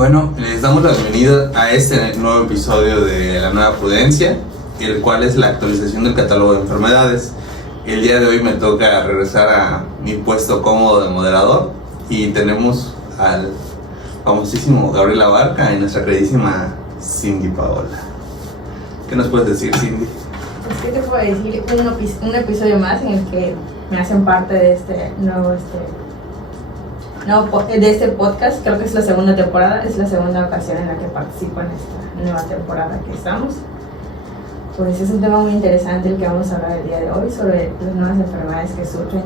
Bueno, les damos la bienvenida a este nuevo episodio de La Nueva Prudencia, el cual es la actualización del catálogo de enfermedades. El día de hoy me toca regresar a mi puesto cómodo de moderador y tenemos al famosísimo Gabriel Abarca y nuestra queridísima Cindy Paola. ¿Qué nos puedes decir, Cindy? Pues, ¿qué te puedo decir? Un episodio más en el que me hacen parte de este podcast. Creo que es la segunda temporada, es la segunda ocasión en la que participo en esta nueva temporada que estamos. Pues es un tema muy interesante el que vamos a hablar el día de hoy, sobre las nuevas enfermedades que surgen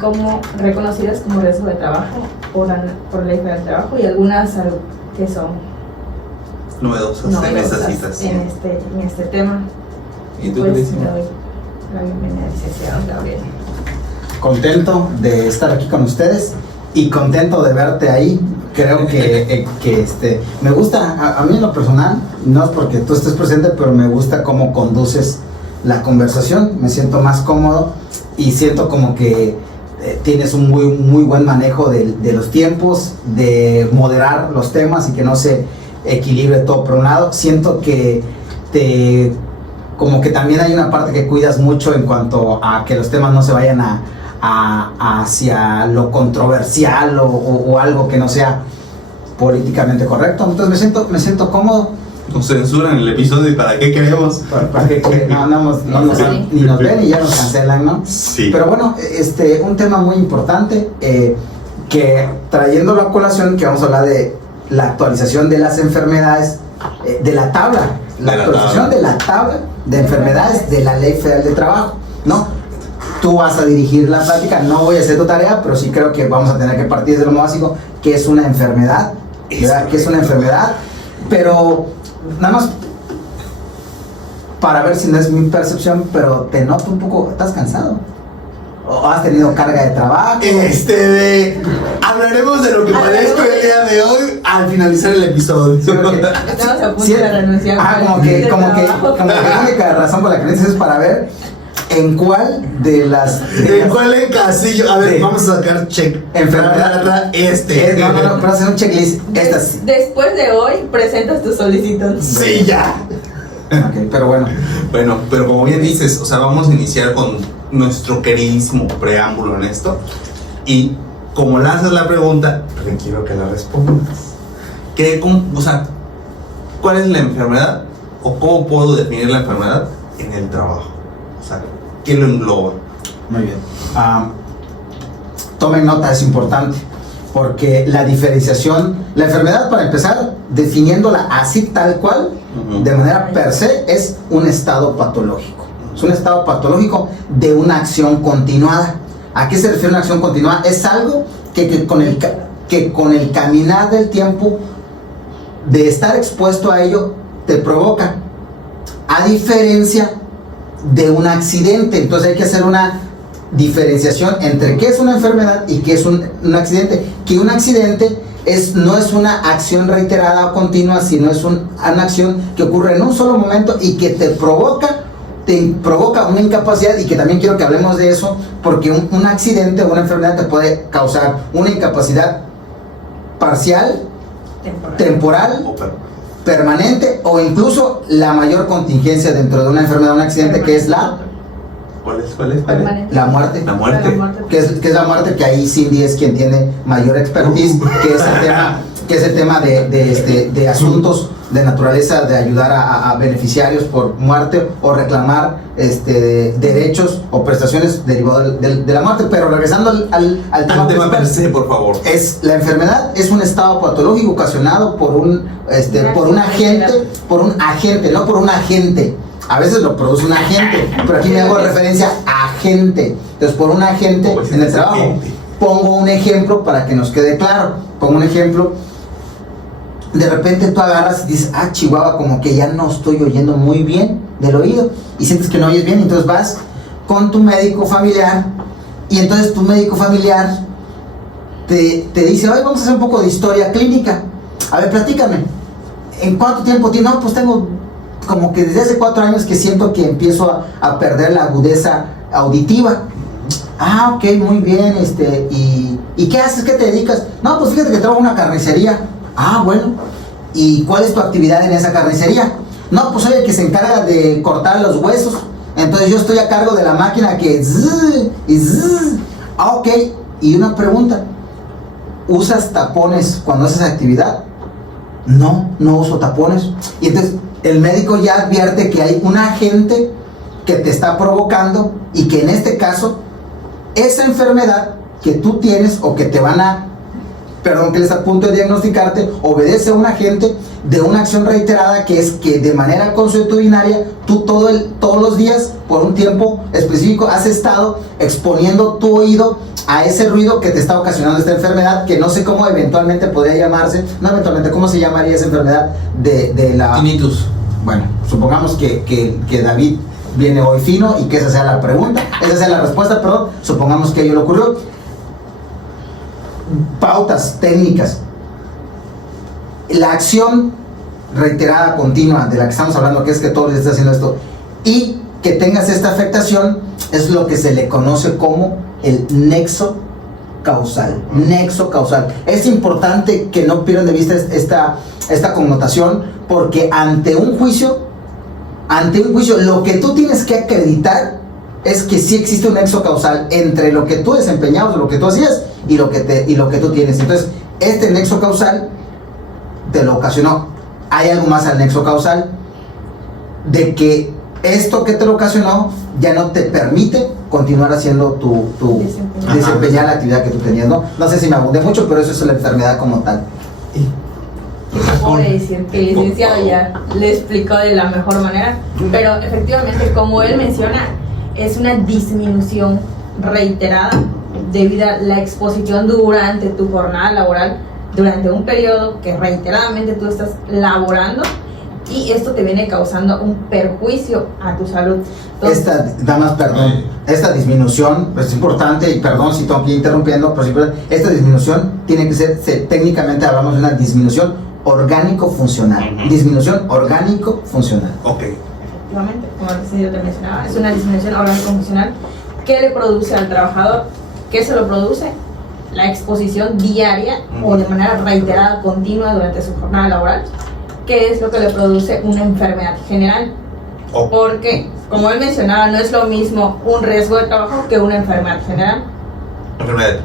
como reconocidas como riesgo de trabajo por ley federal del trabajo, y algunas que son novedosas en estas citas. En este tema. ¿Y tú, pues, queridísima? le doy la bienvenida al licenciado Gabriel. Contento de estar aquí con ustedes y contento de verte ahí. Creo que me gusta, a mí en lo personal, no es porque tú estés presente, pero me gusta cómo conduces la conversación. Me siento más cómodo y siento como que tienes un muy buen manejo de los tiempos, de moderar los temas y que no se equilibre todo por un lado. Siento que como que también hay una parte que cuidas mucho en cuanto a que los temas no se vayan hacia lo controversial o algo que no sea políticamente correcto. Entonces me siento cómodo. Nos censuran el episodio y ¿para qué queremos? Para que ni nos ven y ya nos cancelan, ¿no? Sí. Pero bueno, un tema muy importante que trayéndolo a colación, que vamos a hablar de la actualización de las enfermedades, de la tabla de enfermedades de la Ley Federal del Trabajo, ¿no? Tú vas a dirigir la plática, no voy a hacer tu tarea, pero sí creo que vamos a tener que partir de lo más básico, que es una enfermedad, ¿verdad? Que es una enfermedad, pero nada más para ver si no es mi percepción, pero te noto un poco, ¿estás cansado? ¿O has tenido carga de trabajo? Hablaremos de lo que padezco el día de hoy al finalizar el episodio. Estamos a punto de renunciar. Como que la única razón por la que necesitas es para ver en cuál de las... ¿En cuál encasillo? A ver, vamos a sacar check. Enfermedad. No, pero hacer un checklist. Estas. Después de hoy, presentas tu solicitud. Sí, ya. Ok, pero bueno. Bueno, pero como bien dices, o sea, vamos a iniciar con nuestro queridísimo preámbulo en esto. Y como lanzas la pregunta, requiero que la respondas. ¿Cuál es la enfermedad? ¿O cómo puedo definir la enfermedad en el trabajo? O sea, ¿qué lo engloba? Muy bien. Tomen nota, es importante, porque la diferenciación, la enfermedad, para empezar, definiéndola así tal cual, de manera per se, es un estado patológico. Es un estado patológico de una acción continuada. ¿A qué se refiere una acción continuada? Es algo que con el caminar del tiempo, de estar expuesto a ello, te provoca, a diferencia de un accidente. Entonces hay que hacer una diferenciación entre qué es una enfermedad y qué es un accidente. Que un accidente no es una acción reiterada o continua, sino es una acción que ocurre en un solo momento y que te provoca una incapacidad, y que también quiero que hablemos de eso, porque un accidente o una enfermedad te puede causar una incapacidad parcial, temporal, permanente, o incluso la mayor contingencia dentro de una enfermedad o un accidente, que es la... ¿Cuál es? Permanente. La muerte. La muerte. Que es la muerte, que ahí Cindy es quien tiene mayor expertise, que es el tema de asuntos de naturaleza, de ayudar a beneficiarios por muerte o reclamar derechos o prestaciones derivadas de la muerte. Pero regresando al tema per se, por favor. La enfermedad es un estado patológico ocasionado por un agente, no por un agente. A veces lo produce un agente, pero aquí me hago referencia a agente. Entonces, por un agente en el trabajo. Pongo un ejemplo para que nos quede claro. Pongo un ejemplo. De repente tú agarras y dices, Chihuahua, como que ya no estoy oyendo muy bien del oído. Y sientes que no oyes bien, entonces vas con tu médico familiar. Y entonces tu médico familiar te dice, oye, vamos a hacer un poco de historia clínica. A ver, platícame. ¿En cuánto tiempo tienes? No, pues tengo como que desde hace 4 años que siento que empiezo a perder la agudeza auditiva. Ok, muy bien, ¿y qué haces? ¿Qué te dedicas? No, pues fíjate que trabajo en una carnicería. Ah, bueno. ¿Y cuál es tu actividad en esa carnicería? No, pues soy el que se encarga de cortar los huesos. Entonces yo estoy a cargo de la máquina que zzz y zzz. Ah, ok. Y una pregunta. ¿Usas tapones cuando haces actividad? No, no uso tapones. Y entonces el médico ya advierte que hay un agente que te está provocando y que en este caso esa enfermedad que tú tienes o que te van a, que les a punto de diagnosticarte, obedece a un agente de una acción reiterada, que es que de manera consuetudinaria tú todos los días por un tiempo específico has estado exponiendo tu oído a ese ruido que te está ocasionando esta enfermedad, que no sé cómo eventualmente podría llamarse, no eventualmente, ¿cómo se llamaría esa enfermedad de la... Tinnitus. Bueno, supongamos que David viene hoy fino y que esa sea la pregunta, esa sea la respuesta, perdón, supongamos que a ello le ocurrió. Pautas técnicas. La acción reiterada, continua, de la que estamos hablando, que es que todos están haciendo esto, y que tengas esta afectación, es lo que se le conoce como el nexo causal. Nexo causal. Es importante que no pierdan de vista esta connotación, porque ante un juicio, lo que tú tienes que acreditar es que sí existe un nexo causal entre lo que tú desempeñabas, lo que tú hacías y lo que tú tienes. Entonces, este nexo causal te lo ocasionó. Hay algo más al nexo causal, de que esto que te lo ocasionó ya no te permite continuar haciendo desempeñar la actividad que tú tenías, ¿no? No sé si me abundé mucho, pero eso es la enfermedad como tal. Puedo decir que el licenciado ya le explicó de la mejor manera, pero efectivamente, como él menciona, es una disminución reiterada debido a la exposición durante tu jornada laboral, durante un periodo que reiteradamente tú estás laborando, y esto te viene causando un perjuicio a tu salud. Entonces, esta disminución es importante, y perdón si tengo que ir interrumpiendo, pero esta disminución tiene que ser, técnicamente hablamos de una disminución orgánico-funcional. Disminución orgánico-funcional. Ok. Efectivamente, como recién yo te mencionaba, es una disminución orgánico-funcional que le produce al trabajador. ¿Qué se lo produce? La exposición diaria o de manera reiterada, continua durante su jornada laboral, que es lo que le produce una enfermedad general. Porque, como él mencionaba, no es lo mismo un riesgo de trabajo que una enfermedad general. Enfermedad.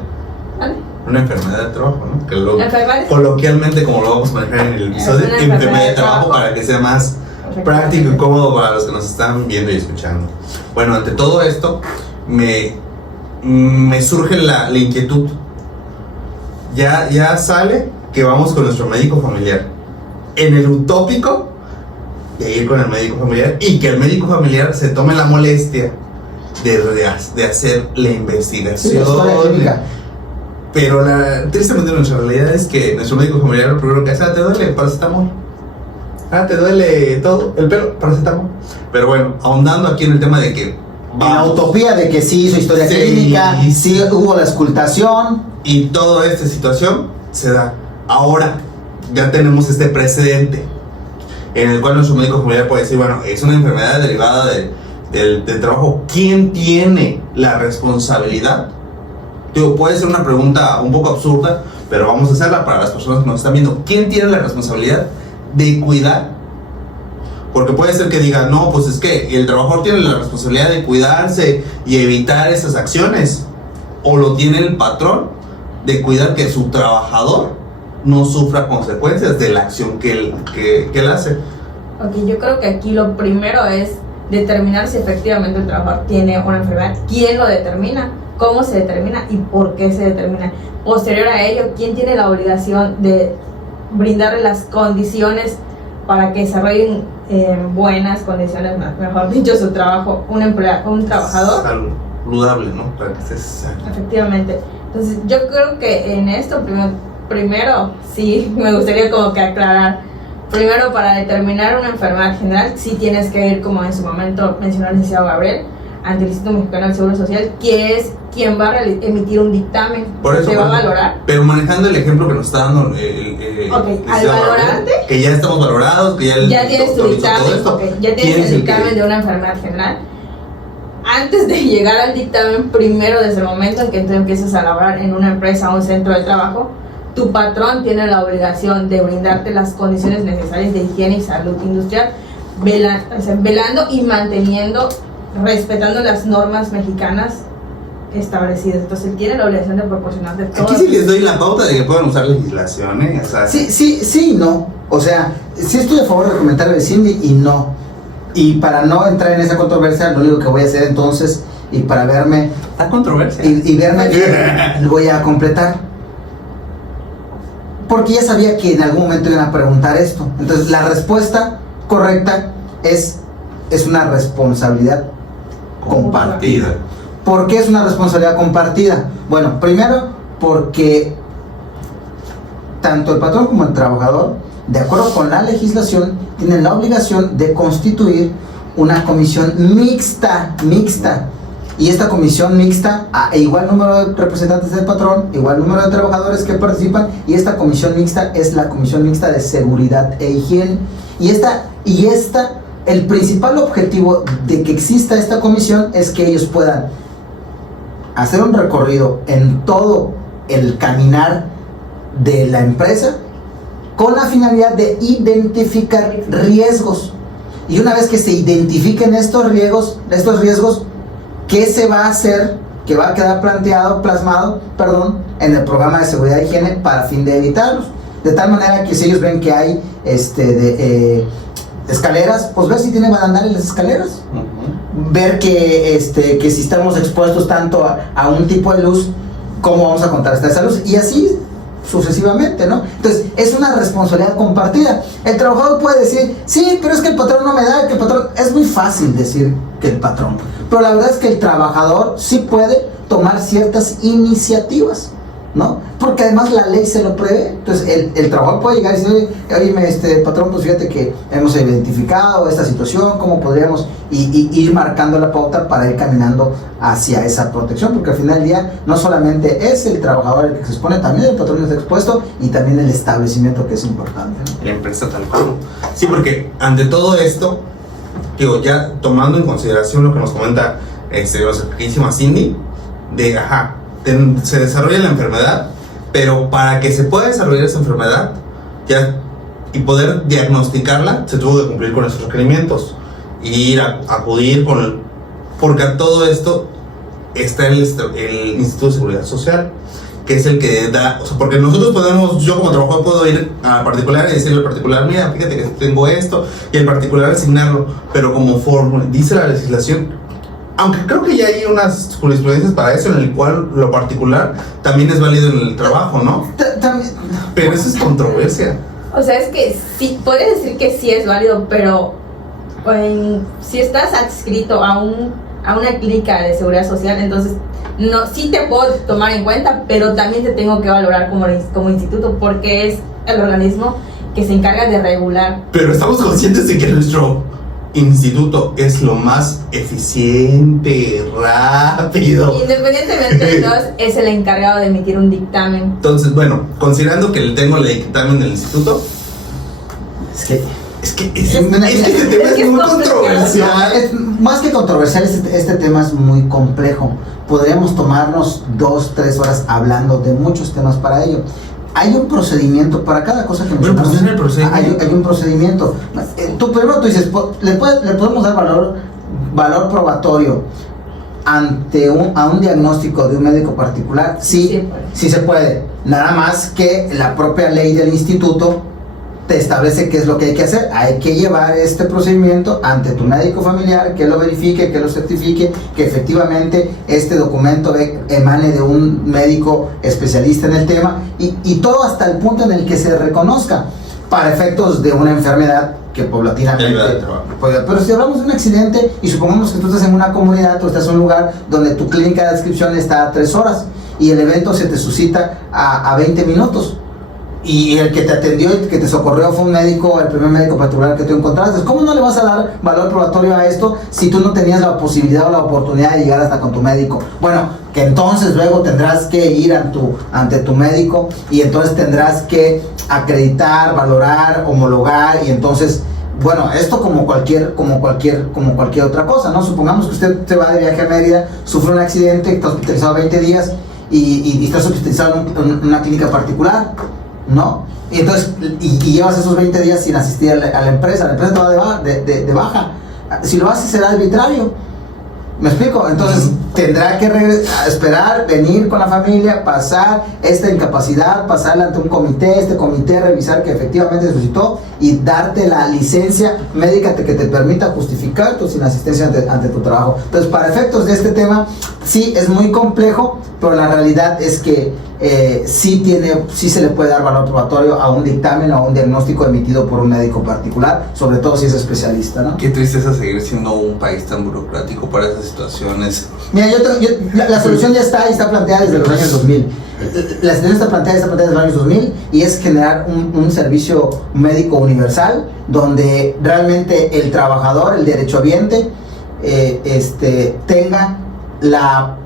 ¿Vale? Una enfermedad de trabajo, ¿no? Que Enfermedad. Coloquialmente, como lo vamos a manejar en el episodio, enfermedad de trabajo, para que sea más práctico y cómodo para los que nos están viendo y escuchando. Bueno, ante todo esto, me surge la inquietud. Ya sale que vamos con nuestro médico familiar. En el utópico, de ir con el médico familiar y que el médico familiar se tome la molestia de hacer la investigación. Pero tristemente nuestra realidad es que nuestro médico familiar lo primero que hace: ¿te duele? Paracetamol. ¿Te duele todo? ¿El pelo? Paracetamol. Pero bueno, ahondando aquí en el tema de que la utopía de que sí hizo historia clínica, sí hubo la auscultación, y toda esta situación se da. Ahora ya tenemos este precedente en el cual nuestro médico familiar puede decir, bueno, es una enfermedad derivada del trabajo. ¿Quién tiene la responsabilidad? Digo, puede ser una pregunta un poco absurda, pero vamos a hacerla para las personas que nos están viendo. ¿Quién tiene la responsabilidad de cuidar? Porque puede ser que diga, no, pues es que el trabajador tiene la responsabilidad de cuidarse y evitar esas acciones. O lo tiene el patrón de cuidar que su trabajador no sufra consecuencias de la acción que él hace. Ok, yo creo que aquí lo primero es determinar si efectivamente el trabajador tiene una enfermedad. ¿Quién lo determina? ¿Cómo se determina? ¿Y por qué se determina? Posterior a ello, ¿quién tiene la obligación de brindarle las condiciones para que desarrollen buenas condiciones, mejor dicho, su trabajo, un trabajador saludable, ¿no? Para que estés sano. Efectivamente. Entonces, yo creo que en esto primero sí me gustaría como que aclarar. Primero, para determinar una enfermedad general, sí tienes que ir, como en su momento mencionó el licenciado Gabriel, ante el Instituto Mexicano del Seguro Social, que es quien va a emitir un dictamen. Por eso, se va a valorar. Pero manejando el ejemplo que nos está dando al valorante, que ya estamos valorados, que ya tienes tu dictamen, ya tienes el dictamen de una enfermedad general. Antes de llegar al dictamen, primero, desde el momento en que tú empiezas a laborar en una empresa o un centro de trabajo, tu patrón tiene la obligación de brindarte las condiciones necesarias de higiene y salud industrial, velando y manteniendo, respetando las normas mexicanas establecidas. Entonces él tiene la obligación de proporcionarte todo. Aquí sí les doy la pauta de que pueden usar legislación, ¿eh? O sea, Sí, no. O sea, sí estoy a favor del comentario de Cindy y no. Y para no entrar en esa controversia, lo único que voy a hacer entonces, y para verme... Está controversia. Y verme, voy a completar. Porque ya sabía que en algún momento iban a preguntar esto. Entonces la respuesta correcta es una responsabilidad compartida. ¿Por qué es una responsabilidad compartida? Bueno, primero porque tanto el patrón como el trabajador, de acuerdo con la legislación, tienen la obligación de constituir una comisión mixta. Y esta comisión mixta, a igual número de representantes del patrón, igual número de trabajadores que participan, y esta comisión mixta es la comisión mixta de seguridad e higiene. El principal objetivo de que exista esta comisión es que ellos puedan hacer un recorrido en todo el caminar de la empresa con la finalidad de identificar riesgos. Y una vez que se identifiquen estos riesgos, ¿qué se va a hacer? Que va a quedar plasmado, en el programa de seguridad e higiene para fin de evitarlos. De tal manera que si ellos ven que hay escaleras, pues ver si tienen barandal en las escaleras. Ver que si estamos expuestos tanto a un tipo de luz, ¿cómo vamos a contrarrestar esa luz? Y así sucesivamente, ¿no? Entonces, es una responsabilidad compartida. El trabajador puede decir, sí, pero es que el patrón no me da, que el patrón... Es muy fácil decir que el patrón, pero la verdad es que el trabajador sí puede tomar ciertas iniciativas, ¿no? Porque además la ley se lo prevé. Entonces el trabajador puede llegar y decir, oye, patrón, pues fíjate que hemos identificado esta situación, cómo podríamos ir marcando la pauta para ir caminando hacia esa protección, porque al final del día no solamente es el trabajador el que se expone, también el patrón está expuesto y también el establecimiento, que es importante, ¿no? La empresa tal cual. Sí, porque ante todo esto, digo, ya tomando en consideración lo que nos comenta nuestra queridísima Cindy, se desarrolla la enfermedad, pero para que se pueda desarrollar esa enfermedad y poder diagnosticarla, se tuvo que cumplir con esos requerimientos, acudir porque a todo esto está el Instituto de Seguridad Social, que es el que da, o sea, porque nosotros yo como trabajador puedo ir a particular y decirle al particular, mira, fíjate que tengo esto, y el particular asignarlo, pero como dice la legislación, aunque creo que ya hay unas jurisprudencias para eso, en el cual lo particular también es válido en el trabajo, ¿no? Pero eso es controversia. O sea, es que sí, puedes decir que sí es válido, pero si estás adscrito a una clínica de seguridad social, entonces no, sí te puedo tomar en cuenta, pero también te tengo que valorar como instituto, porque es el organismo que se encarga de regular. Pero estamos conscientes de que nuestro instituto es lo más eficiente, rápido. Independientemente de todo, es el encargado de emitir un dictamen. Entonces, bueno, considerando que tengo el dictamen del instituto, es que este tema es muy controversial. Más que controversial, este tema es muy complejo. Podríamos tomarnos 2-3 horas hablando de muchos temas para ello. Hay un procedimiento para cada cosa que mencionamos. Bueno, pues hay un procedimiento. Primero tú dices, ¿le podemos dar valor probatorio a un diagnóstico de un médico particular? Sí se puede. Nada más que la propia ley del instituto te establece qué es lo que hay que hacer. Hay que llevar este procedimiento ante tu médico familiar, que lo verifique, que lo certifique, que efectivamente este documento emane de un médico especialista en el tema, y todo hasta el punto en el que se reconozca para efectos de una enfermedad que paulatinamente. Pero si hablamos de un accidente y supongamos que tú estás en una comunidad, tú estás en un lugar donde tu clínica de adscripción está a 3 horas y el evento se te suscita a 20 minutos. Y el que te atendió y que te socorrió fue un médico, el primer médico particular que tú encontraste. ¿Cómo no le vas a dar valor probatorio a esto si tú no tenías la posibilidad o la oportunidad de llegar hasta con tu médico? Bueno, que entonces luego tendrás que ir ante tu médico, y entonces tendrás que acreditar, valorar, homologar, y entonces, bueno, esto como cualquier otra cosa, ¿no? Supongamos que usted se va de viaje a Mérida, sufre un accidente, está hospitalizado 20 días, y estás hospitalizado en una clínica particular, ¿no? Y entonces, y llevas esos 20 días sin asistir a la empresa te va de baja. Si lo haces será arbitrario. ¿Me explico? Entonces tendrá que esperar, venir con la familia, pasar esta incapacidad, pasarla ante un comité, este comité revisar que efectivamente se solicitó y darte la licencia médica que te permita justificar tu inasistencia ante tu trabajo. Entonces, para efectos de este tema, sí es muy complejo, pero la realidad es que sí se le puede dar valor probatorio a un dictamen o a un diagnóstico emitido por un médico particular, sobre todo si es especialista, ¿no? Qué tristeza seguir siendo un país tan burocrático para esas situaciones. Mira, la solución ya está planteada desde los años 2000. La situación está planteada desde los años 2000 y es generar un servicio médico universal donde realmente el trabajador, el derechohabiente, tenga la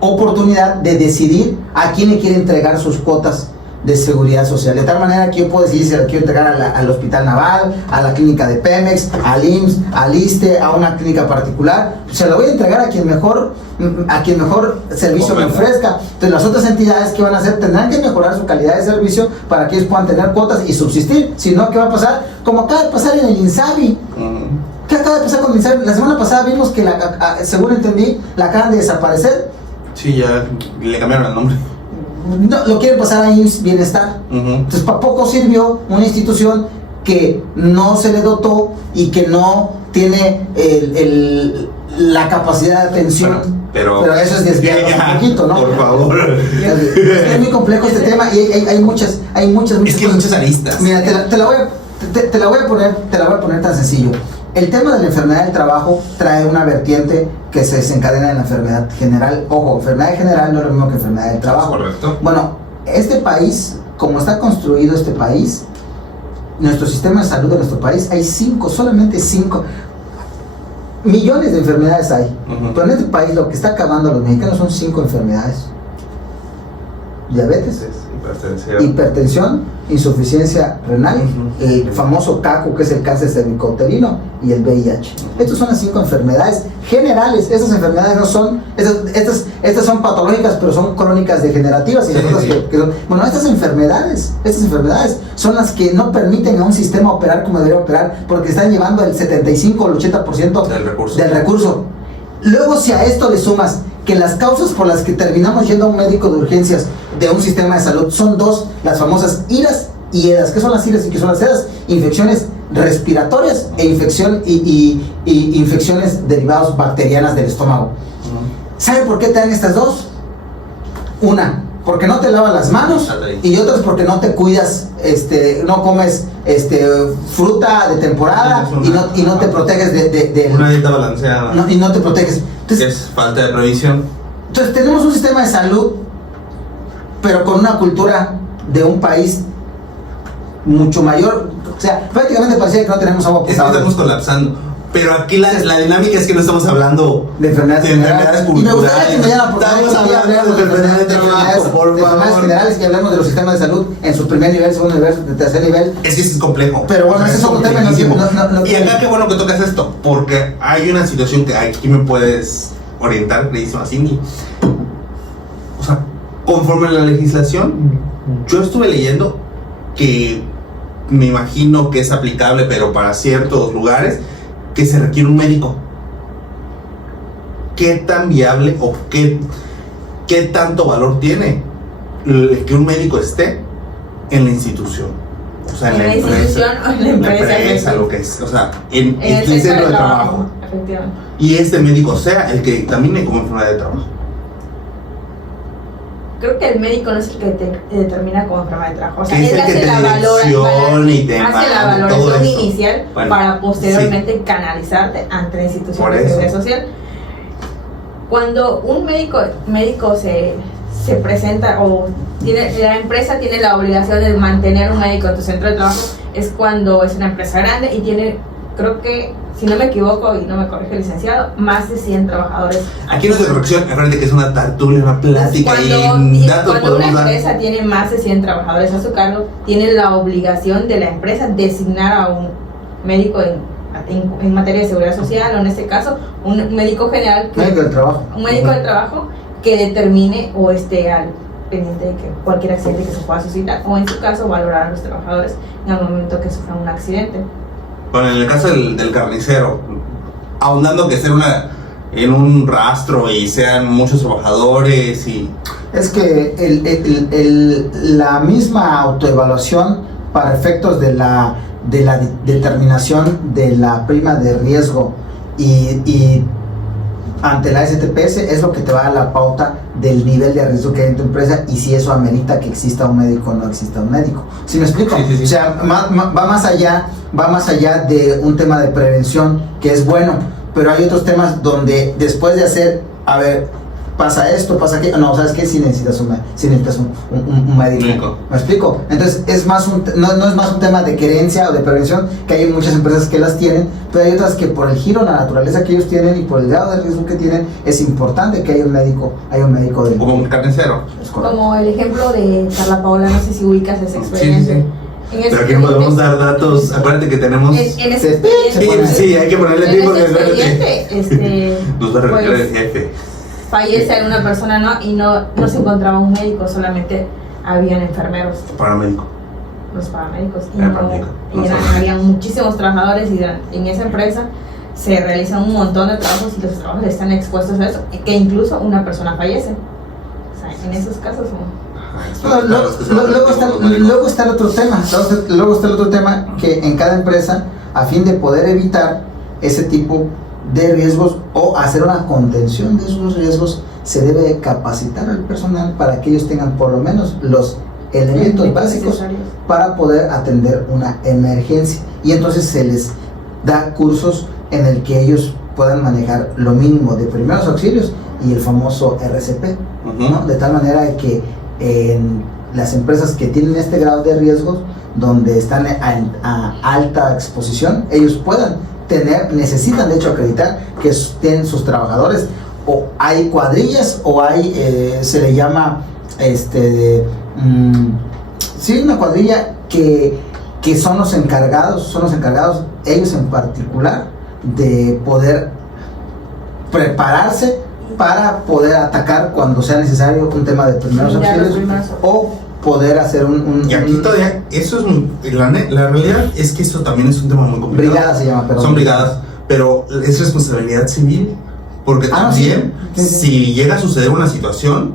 oportunidad de decidir a quién le quiere entregar sus cuotas de seguridad social, de tal manera que yo puedo decidir si la quiero entregar al Hospital Naval, a la clínica de Pemex, al IMSS, al ISSSTE, a una clínica particular. Se la voy a entregar a quien mejor servicio me ofrezca. Entonces las otras entidades que van a hacer tendrán que mejorar su calidad de servicio para que ellos puedan tener cuotas y subsistir. Si no, ¿qué va a pasar? Como acaba de pasar en el INSABI. ¿Qué acaba de pasar con el INSABI? La semana pasada vimos que, según entendí, la acaban de desaparecer. Sí, ya le cambiaron el nombre. No, lo quieren pasar a IMSS Bienestar. Entonces, ¿para poco sirvió una institución que no se le dotó y que no tiene la capacidad de atención? Bueno, pero eso es desviado un poquito, ¿no? Por favor. Es muy complejo este tema y hay muchas Es que hay muchas aristas. Mira, te la voy a poner tan sencillo. El tema de la enfermedad del trabajo trae una vertiente que se desencadena en la enfermedad general. Ojo, enfermedad general no es lo mismo que enfermedad del trabajo. Correcto. Bueno, este país, como está construido este país, nuestro sistema de salud de nuestro país, hay solamente 5 millones de enfermedades hay. Pero en este país lo que está acabando a los mexicanos son 5 enfermedades. Diabetes, hipertensión, insuficiencia renal, el famoso CACU, que es el cáncer cervicouterino, y el VIH. Estas son las 5 enfermedades generales. Estas enfermedades no son, estas son patológicas, pero son crónicas degenerativas. Y bueno, estas enfermedades son las que no permiten a un sistema operar como debería operar, porque están llevando el 75 o el 80% del recurso. Luego, si a esto le sumas que las causas por las que terminamos yendo a un médico de urgencias de un sistema de salud son 2, las famosas IRAS y EDAS. ¿Qué son las IRAS y qué son las EDAS? Infecciones respiratorias e infecciones derivadas bacterianas del estómago. ¿Saben por qué te dan estas 2? Una, porque no te lavas las manos, y otras porque no te cuidas, no comes fruta de temporada y no te proteges de una dieta balanceada. Y no te proteges. Entonces, es falta de previsión. Entonces tenemos un sistema de salud, pero con una cultura de un país mucho mayor. O sea, prácticamente parecía que no tenemos agua potable. Es que estamos colapsando. Pero aquí la dinámica es que no estamos hablando de enfermedades culturales. Y me gustaría que me dieran la oportunidad de hablar de enfermedades generales, que hablemos de los sistemas de salud en su primer nivel, segundo nivel, tercer nivel. Es que es complejo. Pero bueno, ese es otro tema. Y acá qué bueno que tocas esto, porque hay una situación que aquí me puedes orientar, queridísima Cindy. O sea, conforme a la legislación, yo estuve leyendo que me imagino que es aplicable, pero para ciertos lugares, que se requiere un médico. ¿Qué tan viable o qué tanto valor tiene que un médico esté en la institución? O sea, en la institución o en la empresa. Lo que es, o sea, en el centro de trabajo. Efectivamente. Y este médico sea el que también como enfermedad de trabajo. Creo que el médico no es el que te determina como enfermedad de trabajo. O sea, él hace la valoración inicial, bueno, para posteriormente canalizarte ante la institución de seguridad social. Cuando un médico se presenta o la empresa tiene la obligación de mantener un médico en tu centro de trabajo, es cuando es una empresa grande y tiene, creo que, si no me equivoco y no me corrige el licenciado, más de 100 trabajadores. Aquí no es de corrección, frente que es una tertulia, una plática cuando una empresa tiene más de 100 trabajadores a su cargo, tiene la obligación de la empresa designar a un médico en materia de seguridad social, o en este caso un médico general, médico del trabajo. Un médico del trabajo que determine o esté al pendiente de que cualquier accidente que se pueda suscitar, o en su caso valorar a los trabajadores en el momento que sufran un accidente. Bueno, en el caso del carnicero, ahondando que sea en un rastro y sean muchos trabajadores y... Es que la misma autoevaluación para efectos de la determinación de la prima de riesgo y ante la STPS es lo que te va a dar la pauta del nivel de riesgo que hay en tu empresa y si eso amerita que exista un médico o no exista un médico. ¿Sí me explico? Sí. O sea, va más allá de un tema de prevención que es bueno, pero hay otros temas donde después de hacer, a ver, pasa esto, pasa aquello, no, ¿sabes qué? Si necesitas un médico. ¿Me explico? Entonces no es más un tema de querencia o de prevención, que hay muchas empresas que las tienen, pero hay otras que por el giro, la naturaleza que ellos tienen y por el grado de riesgo que tienen, es importante que haya un médico de... Como un carnicero. Como el ejemplo de Carla Paola, no sé si ubicas ese expediente. Sí. Pero aquí no podemos dar datos, acuérdate que tenemos... En ese expediente, sí, hay que ponerle tiempo. En ese expediente, nos va a requerir el jefe. Fallece una persona, y no se encontraba un médico, solamente habían enfermeros. Paramédico. Los paramédicos. Habían muchísimos trabajadores y en esa empresa se realizan un montón de trabajos y los trabajos están expuestos a eso, que incluso una persona fallece. O sea, en esos casos luego está el otro tema, que en cada empresa, a fin de poder evitar ese tipo de riesgos o hacer una contención de esos riesgos, se debe capacitar al personal para que ellos tengan por lo menos los elementos básicos para poder atender una emergencia, y entonces se les da cursos en el que ellos puedan manejar lo mínimo de primeros auxilios y el famoso RCP, ¿no? De tal manera que en las empresas que tienen este grado de riesgos, donde están a alta exposición, ellos necesitan de hecho acreditar que tienen sus trabajadores, o hay cuadrillas o hay, se le llama una cuadrilla que son los encargados, ellos en particular, de poder prepararse para poder atacar cuando sea necesario un tema de primeros auxilios o poder hacer y aquí todavía, eso es la realidad es que eso también es un tema muy complicado. Brigadas se llama, perdón. Son brigadas, pero es responsabilidad civil, porque también sí. Si llega a suceder una situación,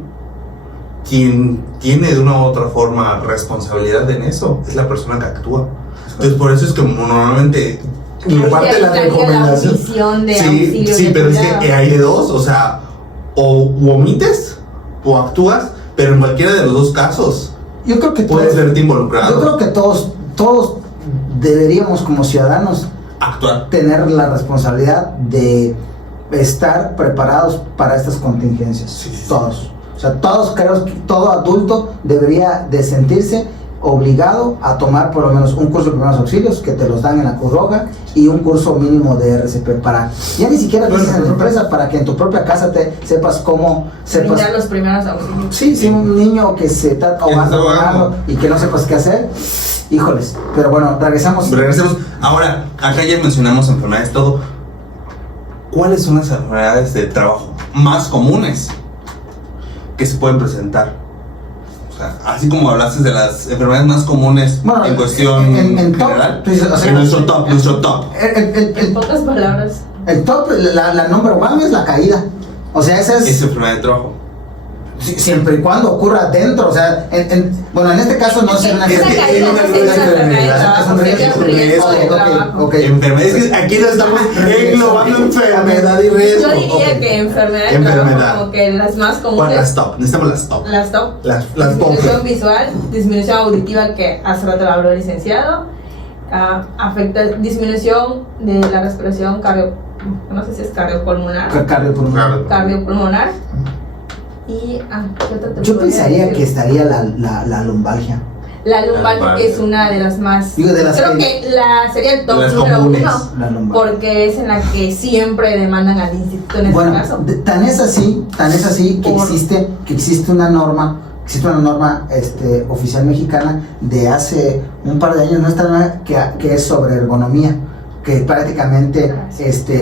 quien tiene de una u otra forma responsabilidad en eso es la persona que actúa. Entonces por eso es que normalmente parte de la recomendación. Sí, pero es que hay de dos, o sea, o omites o actúas, pero en cualquiera de los dos casos yo creo que puedes verte involucrado. Yo creo que todos deberíamos como ciudadanos actuar, tener la responsabilidad de estar preparados para estas contingencias. Sí. Todos. O sea, creo que todo adulto debería de sentirse obligado a tomar por lo menos un curso de primeros auxilios que te los dan en la Cruz Roja y un curso mínimo de RCP para, ya ni siquiera en la empresa, para que en tu propia casa sepas brindar los primeros auxilios. Sí, un niño que se está ahogando y que no sepas qué hacer, híjoles. Pero bueno, regresamos. Ahora, acá ya mencionamos enfermedades, todo. ¿Cuáles son las enfermedades de trabajo más comunes que se pueden presentar? O sea, así como hablaste de las enfermedades más comunes, en cuestión general, en nuestro top. En pocas palabras. El top, la number one es la caída. O sea, esa es enfermedad de trabajo. Siempre y cuando ocurra dentro, o sea, en este caso no es una enfermedad. Aquí no estamos englobando enfermedad y riesgo. Yo diría que enfermedad de trabajo, como que las más comunes. Necesitamos las top. Las disminución visual, disminución auditiva, que hace rato lo habló el licenciado, afecta disminución de la respiración no sé si es cardiopulmonar. Cardiopulmonar. Y, yo pensaría que estaría la lumbalgia. La lumbalgia, que es una de las más. Creo que sería el top número uno, porque es en la que siempre demandan al instituto en este caso. Tan es así que existe una norma. Existe una norma oficial mexicana de hace un par de años, que es sobre ergonomía, que prácticamente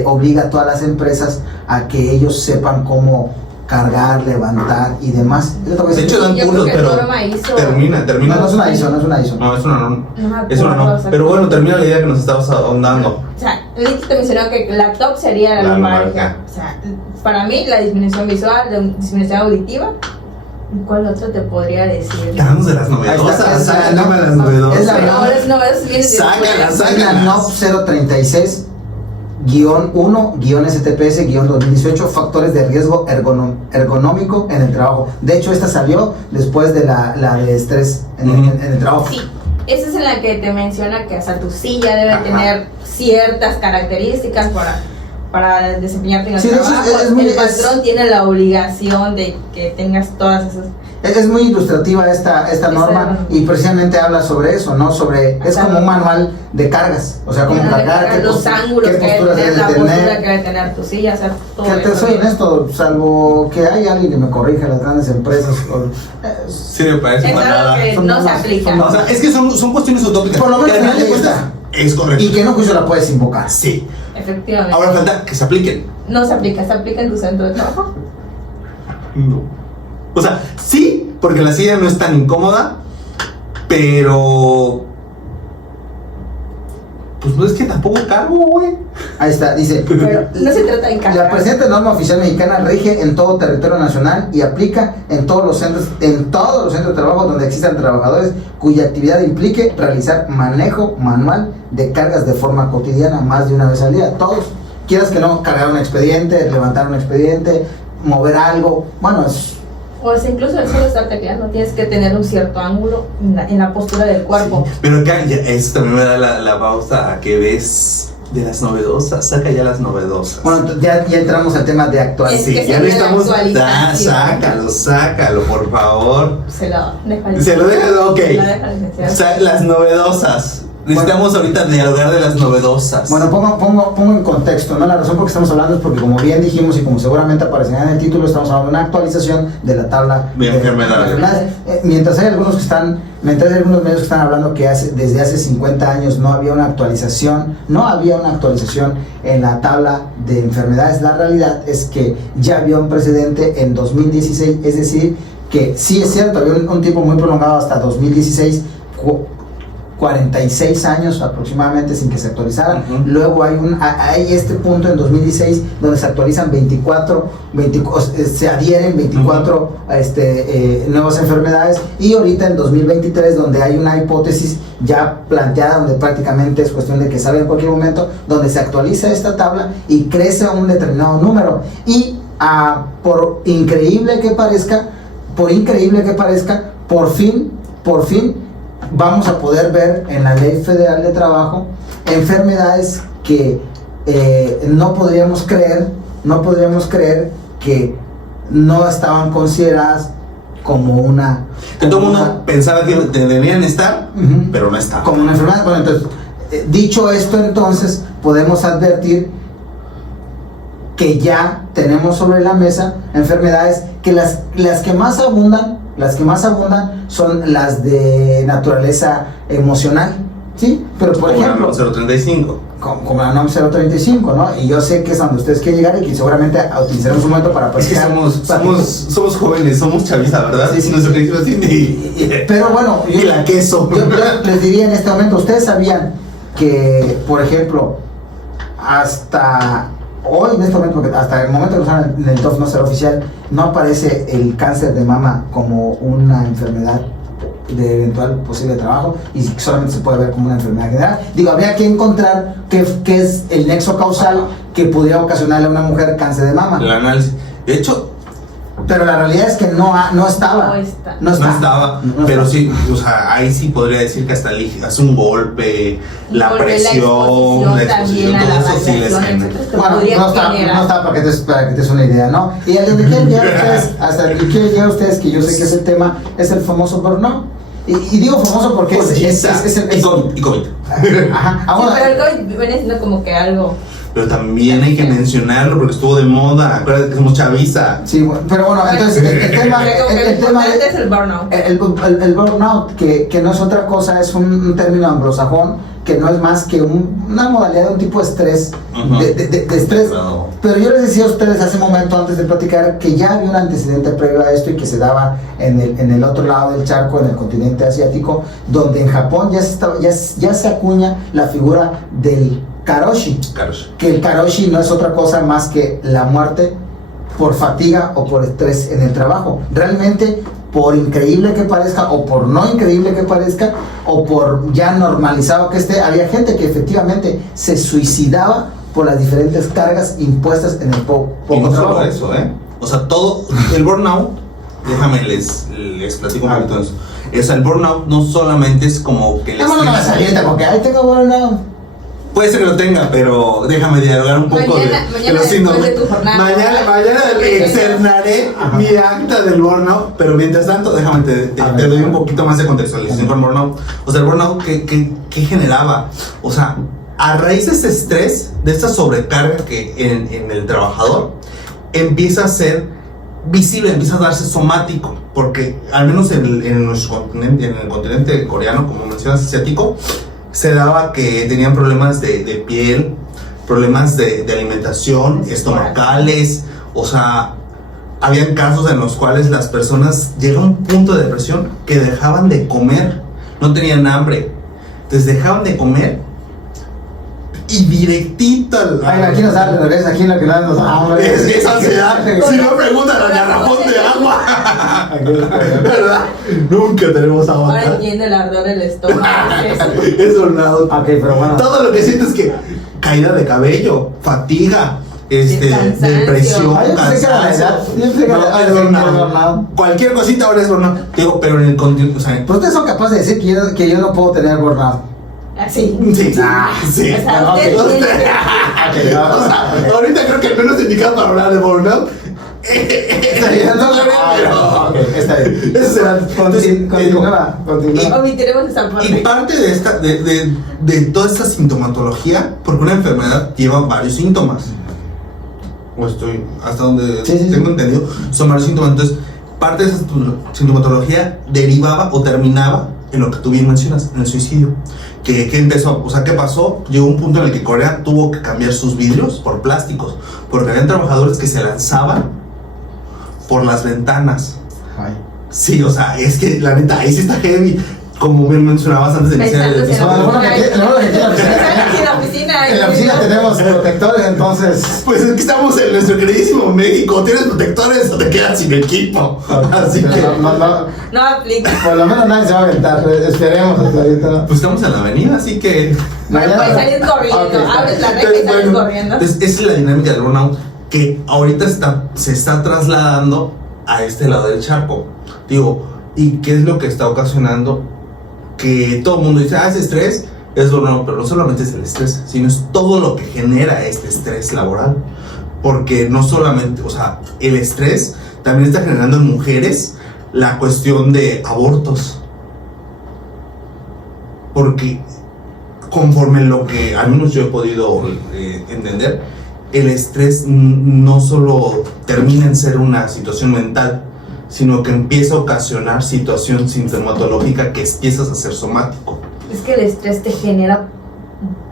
obliga a todas las empresas a que ellos sepan cómo cargar, levantar y demás. De hecho, dan Yo cursos, creo que pero Norma hizo- termina. No es una ISO. No, es una norma. No me Es una acuerdo norma. Pero bueno, termina la idea que nos estabas ahondando. O sea, Lick te mencionó que la top sería la La lumbar. lumbar. O sea, para mí la disminución visual, la disminución auditiva. ¿Y cuál otro te podría decir? Hablamos de las Ahí está, novedosas. es la- Sácame no, las es novedosas. la- Pero ahora no ves bien Sácalas, Es la NOP 036 -1-STPS-2018, factores de riesgo ergonómico en el trabajo. De hecho, esta salió después de la de estrés en el trabajo. Sí, esa es en la que te menciona que hasta tu silla debe Ajá. tener ciertas características para desempeñarte en el Sí, de hecho, trabajo. es el patrón tiene la obligación de que tengas todas esas. Es muy ilustrativa esta norma y precisamente habla sobre eso, ¿no? Es como un manual de cargas, o sea, como cargar, los ángulos qué que debe posturas tener, debe la postura que tener. debe tener tu silla, hacer todo Que te eso soy bien. honesto, salvo que hay alguien que me corrija, las grandes empresas. Sí, me parece Es algo manada. que Son no se normas, aplica. son O sea, es que son cuestiones utópicas. Por lo menos que al final de ahí cuentas está. es correcto. Y que en un juicio la puedes invocar. Sí. Efectivamente. Ahora falta que se apliquen. No se aplica en tu centro de trabajo. No. O sea, sí, porque la silla no es tan incómoda, pero Pues no es que tampoco cargo, güey. Ahí está, dice. Pero no se trata de La encargar. presente norma oficial mexicana rige en todo territorio nacional y aplica en todos los centros de trabajo donde existan trabajadores cuya actividad implique realizar manejo manual de cargas de forma cotidiana más de una vez al día. Todos, quieras que no, cargar un expediente, levantar un expediente, mover algo, bueno, O sea, incluso el solo estar tecleando, tienes que tener un cierto ángulo en la postura del cuerpo. Pero acá ya, eso también me da la pausa a que ves de las novedosas. Saca ya las novedosas. bueno, ya entramos al tema de actual. Es Sí, que ya sería la necesitamos. actualización. Sácalo, por favor. Se lo deja el Se lo dejas, ok. Se lo deja el licenciado. Las novedosas. Necesitamos ahorita dialogar de las novedosas. Bueno, pongo en contexto, ¿no? La razón por que estamos hablando es porque, como bien dijimos y como seguramente aparecerá en el título, estamos hablando de una actualización de la tabla De enfermedades. Mientras hay algunos medios que están hablando que desde hace 50 años no había una actualización en la tabla de enfermedades, la realidad es que ya había un precedente en 2016, es decir, que sí es cierto, había un tiempo muy prolongado hasta 2016, 46 años aproximadamente sin que se actualizaran. Luego hay este punto en 2016 donde se actualizan 24 se adhieren 24 nuevas enfermedades, y ahorita en 2023 donde hay una hipótesis ya planteada donde prácticamente es cuestión de que salga en cualquier momento, donde se actualiza esta tabla y crece a un determinado número, y por increíble que parezca, por fin vamos a poder ver en la Ley Federal de Trabajo enfermedades que no podríamos creer que no estaban consideradas como una... Que todo el mundo pensaba que deberían estar, Ujú. pero no estaban. Como una enfermedad. Bueno, entonces, dicho esto, entonces podemos advertir que ya tenemos sobre la mesa enfermedades que las que más abundan son las de naturaleza emocional, ¿sí? Pero por Como ejemplo, la 035. como la NOM 035, ¿no? Y yo sé que es donde ustedes quieren llegar y que seguramente utilizaremos un momento para Es que platicar. somos jóvenes, somos chaviza, ¿verdad? Sí, sí. Nuestro criterio es indie. Pero bueno, Y la queso. yo les diría en este momento, ustedes sabían que, por ejemplo, hasta hoy, en este momento, porque hasta el momento que usan en el TOF no será oficial, no aparece el cáncer de mama como una enfermedad de eventual posible trabajo, y solamente se puede ver como una enfermedad general. Digo, habría que encontrar qué es el nexo causal que pudiera ocasionarle a una mujer cáncer de mama. El análisis. De hecho, Pero la realidad es que no estaba. no estaba. Pero sí, o sea, ahí sí podría decir que hasta hace un golpe, la presión, la exposición, todo eso sí les genera. Bueno, no está para que te des una idea, ¿no? Y a donde quieren llegar ustedes, que yo sé que es el tema, es el famoso burnout. Y digo famoso porque es el... Y COVID. Ajá. Sí, pero el COVID viene siendo como que algo pero también hay que mencionarlo porque estuvo de moda. Acuérdate que somos chaviza. Sí, bueno, pero bueno, entonces el tema, el tema es el burnout. El burnout, que no es otra cosa, es un término anglosajón, que no es más que una modalidad de un tipo de estrés, de estrés. Claro. Pero yo les decía a ustedes hace un momento, antes de platicar, que ya había un antecedente previo a esto y que se daba en el otro lado del charco, en el continente asiático, donde en Japón ya se acuña la figura del karoshi, que el karoshi no es otra cosa más que la muerte por fatiga o por estrés en el trabajo. Realmente, por increíble que parezca, o por no increíble que parezca, o por ya normalizado que esté, había gente que efectivamente se suicidaba por las diferentes cargas impuestas en el poco Y no trabajo. solo eso, o sea, todo el burnout, déjame les platico un poquito de eso. O sea, el burnout no solamente es como que No me saliente porque ahí tengo burnout. puede ser que lo tenga, pero déjame dialogar un poco Mañana de los después síndromes. de tu jornada. Mañana externaré mi acta del burnout, pero mientras tanto, déjame te doy un poquito más de contextualización con burnout. O sea, el burnout, ¿qué generaba? O sea, a raíz de este estrés, de esta sobrecarga que en el trabajador, empieza a ser visible, empieza a darse somático, porque al menos en nuestro continente, en el continente coreano, como mencionas, asiático, se daba que tenían problemas de piel, problemas de alimentación, estomacales, o sea, habían casos en los cuales las personas llegan a un punto de depresión que dejaban de comer, no tenían hambre, entonces dejaban de comer y directito Ay, aquí nos da revés, aquí lo que nos da hambre. es ansiedad. Si no, preguntan al garrafón de agua. ¿Verdad? Nunca tenemos agua. Ahora entiendo el ardor del estómago. Es burnout. Ok, pero bueno. Todo lo que sientes es que caída de cabello, fatiga, Cansancio. depresión, Ay, yo pensé que era la edad. Yo pensé que No, era es el burnout. burnout. Cualquier cosita ahora es burnout. Digo, pero en el contenido, o sea, Pero ustedes son capaces de decir que yo no puedo tener burnout. Así. sí, sí. O sea, Ok. usted tiene que- O sea, ahorita creo que el menos indicado para hablar de burnout. Está bien, no, pero ok, está bien. eso será. Continúa. Omitiremos esa parte. Y parte de esta, de toda esta sintomatología, porque una enfermedad lleva varios síntomas. O estoy, hasta donde Sí. tengo entendido, son varios síntomas. Entonces, parte de esa sintomatología derivaba o terminaba en lo que tú bien mencionas, en el suicidio. ¿Qué empezó? O sea, ¿qué pasó? Llegó un punto en el que Corea tuvo que cambiar sus vidrios por plásticos, porque habían trabajadores que se lanzaban por las ventanas. Ay. Sí, o sea, es que la neta, ahí sí está heavy. Como bien mencionabas antes de iniciar el Pensándose en la episodio. Bueno, que oficina. aquí en la oficina. En la oficina tenemos protectores, entonces. Pues es que estamos en nuestro queridísimo México. ¿Tienes protectores o te quedas sin equipo? Así que, No, No aplica. por lo menos nadie se va a aventar. Esperemos hasta ahorita. pues estamos en la avenida, así que. Bueno, puedes salir corriendo. Ok, está Abres la bien. reja y sales Bueno, corriendo. entonces, esa es la dinámica del burnout que ahorita se está trasladando a este lado del charco. Digo, ¿y qué es lo que está ocasionando? Que todo el mundo dice, es estrés, es burnout, pero no solamente es el estrés, sino es todo lo que genera este estrés laboral. Porque no solamente, o sea, el estrés también está generando en mujeres la cuestión de abortos. Porque conforme lo que al menos yo he podido entender, el estrés no solo termina en ser una situación mental, sino que empieza a ocasionar situación sintomatológica que empiezas a ser somático. Es que el estrés te genera,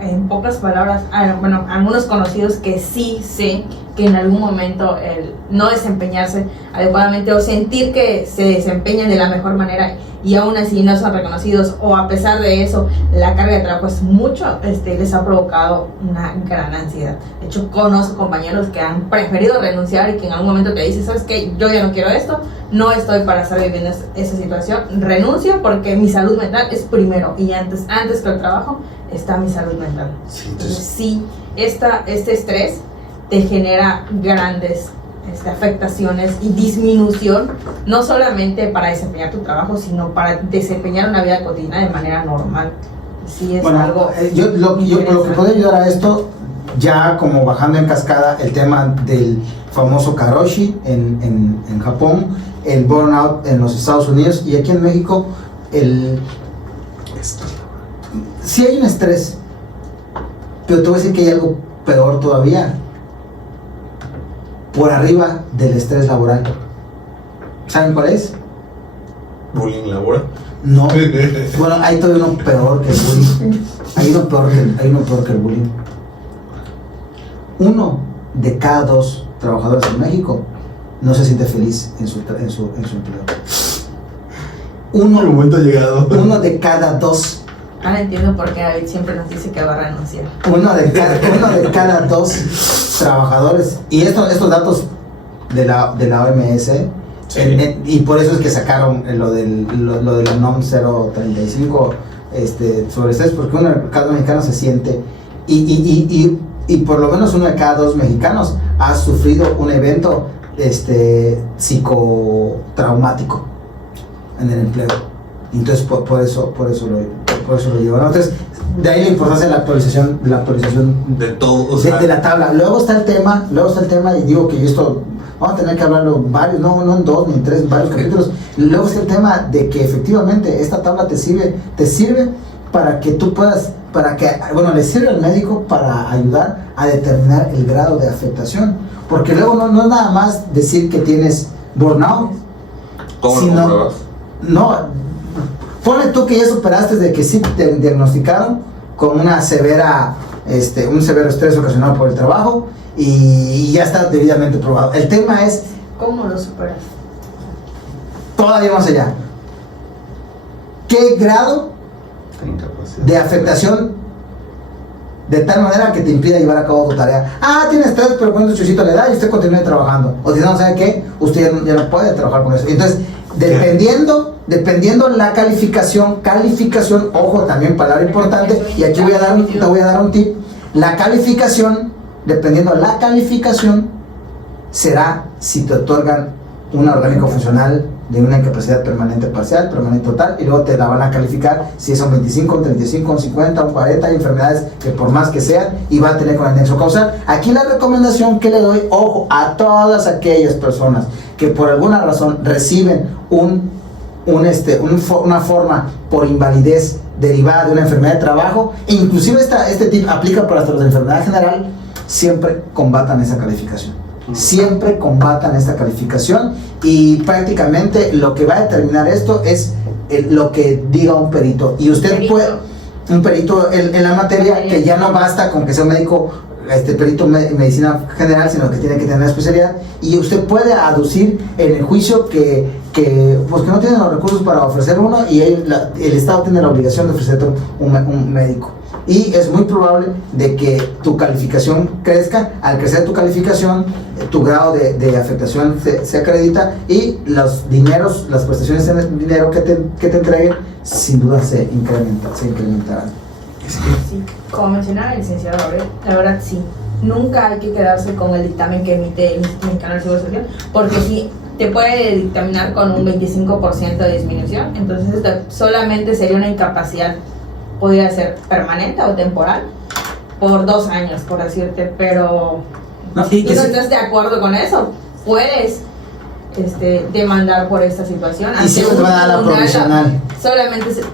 en pocas palabras, bueno, algunos conocidos que sí sé que en algún momento el no desempeñarse adecuadamente o sentir que se desempeñan de la mejor manera y aún así no son reconocidos, o a pesar de eso la carga de trabajo es mucho, les ha provocado una gran ansiedad. De hecho, conozco compañeros que han preferido renunciar y que en algún momento te dicen, ¿sabes qué? Yo ya no quiero esto, no estoy para estar viviendo esa situación, renuncio porque mi salud mental es primero y antes que el trabajo está mi salud mental. Sí, Entonces entonces, sí, este estrés te genera grandes afectaciones y disminución, no solamente para desempeñar tu trabajo, sino para desempeñar una vida cotidiana de manera normal. Sí, es Bueno, algo. yo lo que puede ayudar a esto, ya como bajando en cascada, el tema del famoso karoshi en Japón, el burnout en los Estados Unidos y aquí en México, sí hay un estrés, pero te voy a decir que hay algo peor todavía, por arriba del estrés laboral. ¿Saben cuál es? Bullying laboral. No. Bueno, hay todavía uno peor que el bullying. Hay uno peor que el bullying. 1 de cada 2 trabajadores en México no se siente feliz en su empleo. El momento ha llegado. 1 de cada 2. Ahora entiendo por qué David siempre nos dice que va a renunciar. 1 de cada 2 trabajadores. Y estos datos de la OMS, Sí. y por eso es que sacaron lo de la NOM 035 sobre estrés, porque 1 de cada 2 mexicanos se siente, y por lo menos 1 de cada 2 mexicanos ha sufrido un evento psicotraumático en el empleo. Entonces por eso lo llevo, ¿no? Entonces de ahí la importancia de la actualización De todo, o sea, de la tabla. Luego está el tema, y digo que esto vamos a tener que hablarlo varios, no en 2 ni en 3, varios capítulos. Luego está el tema de que efectivamente esta tabla te sirve para que tú puedas, le sirve al médico para ayudar a determinar el grado de afectación. Porque luego no es nada más decir que tienes burnout, ¿cómo lo sino, compruebas? no, ponle tú que ya superaste de que sí te diagnosticaron con un severo estrés ocasionado por el trabajo y ya está debidamente probado. El tema es, ¿Cómo lo superas? todavía más allá, ¿qué grado Incapacidad. de afectación de tal manera que te impida llevar a cabo tu tarea? Tiene estrés, pero cuando su chuchito le da y usted continúe trabajando. O si no, ¿sabe qué? Usted ya no puede trabajar con eso. Entonces, dependiendo la calificación, ojo, también palabra importante, y aquí te voy a dar un tip. La calificación, dependiendo la calificación, será si te otorgan un orgánico funcional de una incapacidad permanente parcial, permanente total, y luego te la van a calificar si son 25, un 35, un 50, un 40, hay enfermedades que por más que sean, y va a tener con el nexo causal. Aquí la recomendación que le doy, ojo, a todas aquellas personas que por alguna razón reciben una forma por invalidez derivada de una enfermedad de trabajo, e inclusive este tip aplica para hasta los de enfermedad general, siempre combatan esa calificación. Siempre combatan esta calificación, y prácticamente lo que va a determinar esto es lo que diga un perito. Y usted puede, un perito en la materia, que ya no basta con que sea un médico, perito en medicina general, sino que tiene que tener especialidad, y usted puede aducir en el juicio que no tienen los recursos para ofrecer uno, y el Estado tiene la obligación de ofrecerte un médico. Y es muy probable de que tu calificación crezca. Al crecer tu calificación, tu grado de afectación se acredita, y los dineros, las prestaciones en dinero que te entreguen, sin duda se incrementarán. Sí, como mencionaba el licenciado Gabriel, la verdad sí, nunca hay que quedarse con el dictamen que emite el Instituto Mexicano del Seguro Social, porque sí, te puede dictaminar con un 25% de disminución, entonces solamente sería una incapacidad, podría ser permanente o temporal, por 2 años, por decirte, pero si tú no estás de acuerdo con eso, puedes demandar por esta situación. Y siempre te van a dar la provisional.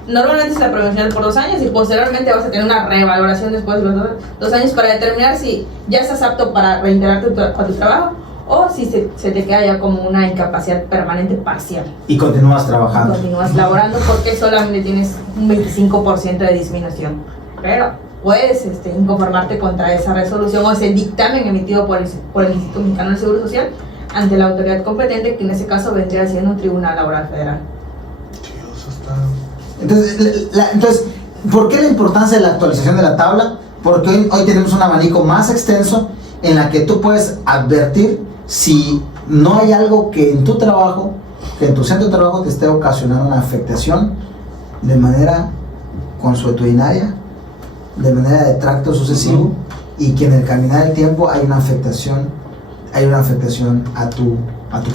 Normalmente es la provisional por 2 años, y posteriormente vas a tener una reevaluación después de los 2 años para determinar si ya estás apto para reintegrarte a tu trabajo, o si se te queda ya como una incapacidad permanente parcial. Y continúas trabajando. Continúas laborando porque solamente tienes un 25% de disminución. Pero puedes inconformarte contra esa resolución o ese dictamen emitido por el Instituto Mexicano del Seguro Social ante la autoridad competente, que en ese caso vendría siendo un tribunal laboral federal. Entonces, ¿por qué la importancia de la actualización de la tabla? Porque hoy tenemos un abanico más extenso en la que tú puedes advertir si no hay algo que en tu trabajo, que en tu centro de trabajo te esté ocasionando una afectación de manera consuetudinaria, de manera de tracto sucesivo, y que en el caminar del tiempo hay una afectación a tu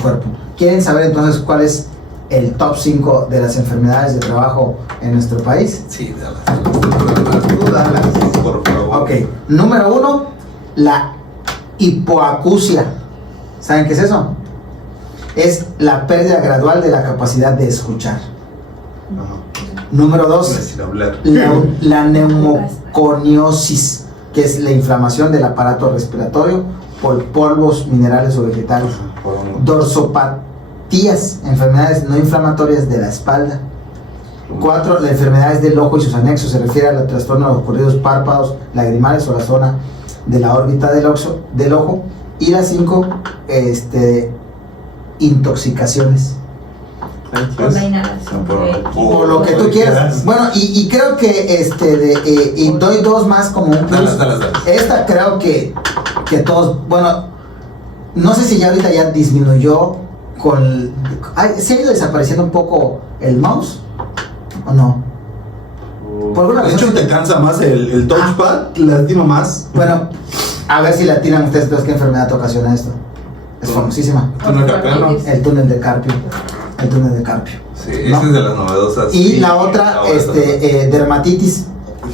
cuerpo. ¿Quieren saber entonces cuál es el top 5 de las enfermedades de trabajo en nuestro país? Sí, dalas, por favor. Ok, número 1, la hipoacusia. ¿Saben qué es eso? Es la pérdida gradual de la capacidad de escuchar. No, Número 2, decir hablar. la neumoconiosis. que es la inflamación del aparato respiratorio por polvos, minerales o vegetales. Dorsopatías, enfermedades no inflamatorias de la espalda. 4, las enfermedades del ojo y sus anexos, se refiere a los trastornos de los corridos párpados, lagrimales o la zona de la órbita del ojo. Y la 5, intoxicaciones. Por la inhalación. Por lo que tú quieras. Bueno, y creo que y doy 2 más como un plus. Dale. Esta creo que todos, bueno, no sé si ya ahorita ya disminuyó ¿se ha ido desapareciendo un poco el mouse o no? Por alguna De razón, hecho, te cansa más el touchpad, lastima más. bueno, a ver si la tiran ustedes dos, ¿qué enfermedad te ocasiona esto? Es famosísima. Túnel carpiano. El túnel de Carpio. El túnel de Carpio. Sí, esa es de las novedosas. Y Sí, la otra, dermatitis,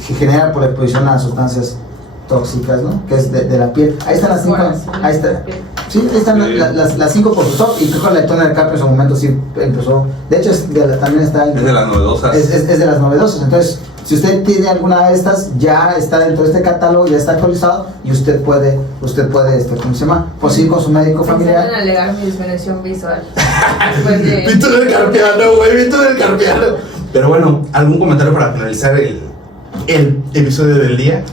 que genera por exposición a sustancias tóxicas, ¿no? Que es de la piel. Ahí están las 5. Ahí está. Sí, ahí están Sí. las 5 por su top. Y creo que el túnel de Carpio en su momento sí empezó. De hecho, también está. Es de las novedosas. Es de las novedosas. Entonces, si usted tiene alguna de estas, ya está dentro de este catálogo, ya está actualizado y usted puede, ¿cómo se llama? Pues ir con su médico familiar. Pensaron alegar mi disminución visual. Después de... Mi túnel carpiano, güey, mi túnel carpiano. Pero bueno, ¿algún comentario para finalizar el episodio del día?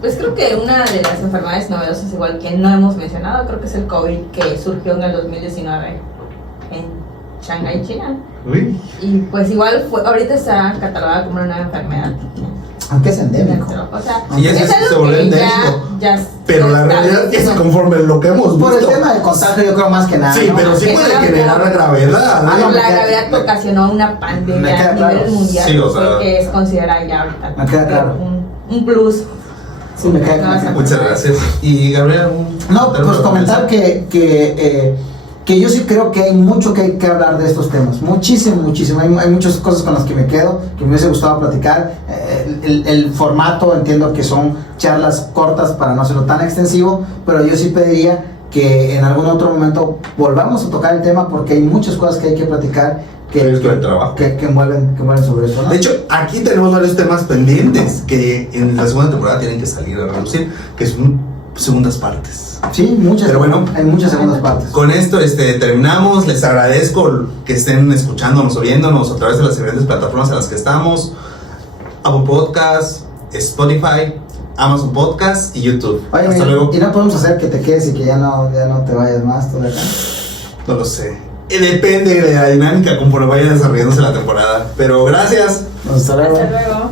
Pues creo que una de las enfermedades novedosas, igual que no hemos mencionado, creo que es el COVID, que surgió en el 2019 en Shanghái, China. Uy. Y pues igual ahorita está catalogada como una nueva enfermedad. Aunque es endémico. O sea, Y ya es se algo volvió que endémico. ya Pero la realidad es que conforme lo que hemos visto. Por el tema del contagio, yo creo más que nada. Sí, ¿no? pero sí puede generar la gravedad. Ah, no, la gravedad que ocasionó una me pandemia queda a nivel claro. mundial, Sí, o sea, fue que es considerada ya ahorita me queda claro. un plus. Sí, me cae. Muchas gracias. Y Gabriel, ¿algún No, comentario pues para comentar que yo sí creo que hay mucho que hablar de estos temas. Muchísimo. Hay muchas cosas con las que me quedo, que me hubiese gustado platicar. El formato, entiendo que son charlas cortas para no hacerlo tan extensivo, pero yo sí pediría que en algún otro momento volvamos a tocar el tema porque hay muchas cosas que hay que platicar que envuelven sobre eso, ¿no? De hecho, aquí tenemos varios temas pendientes que en la segunda temporada tienen que salir a relucir, que son segundas partes. Sí, muchas, Pero bueno, hay muchas segundas partes. Con esto terminamos. Les agradezco que estén escuchándonos o viéndonos a través de las diferentes plataformas en las que estamos: Apple Podcast, Spotify, Amazon Podcast y YouTube. Oye, Hasta luego. y no podemos hacer que te quedes y que ya no te vayas más tú de acá. No lo sé. Depende de la dinámica conforme vaya desarrollándose la temporada. Pero gracias. Hasta luego. Hasta luego.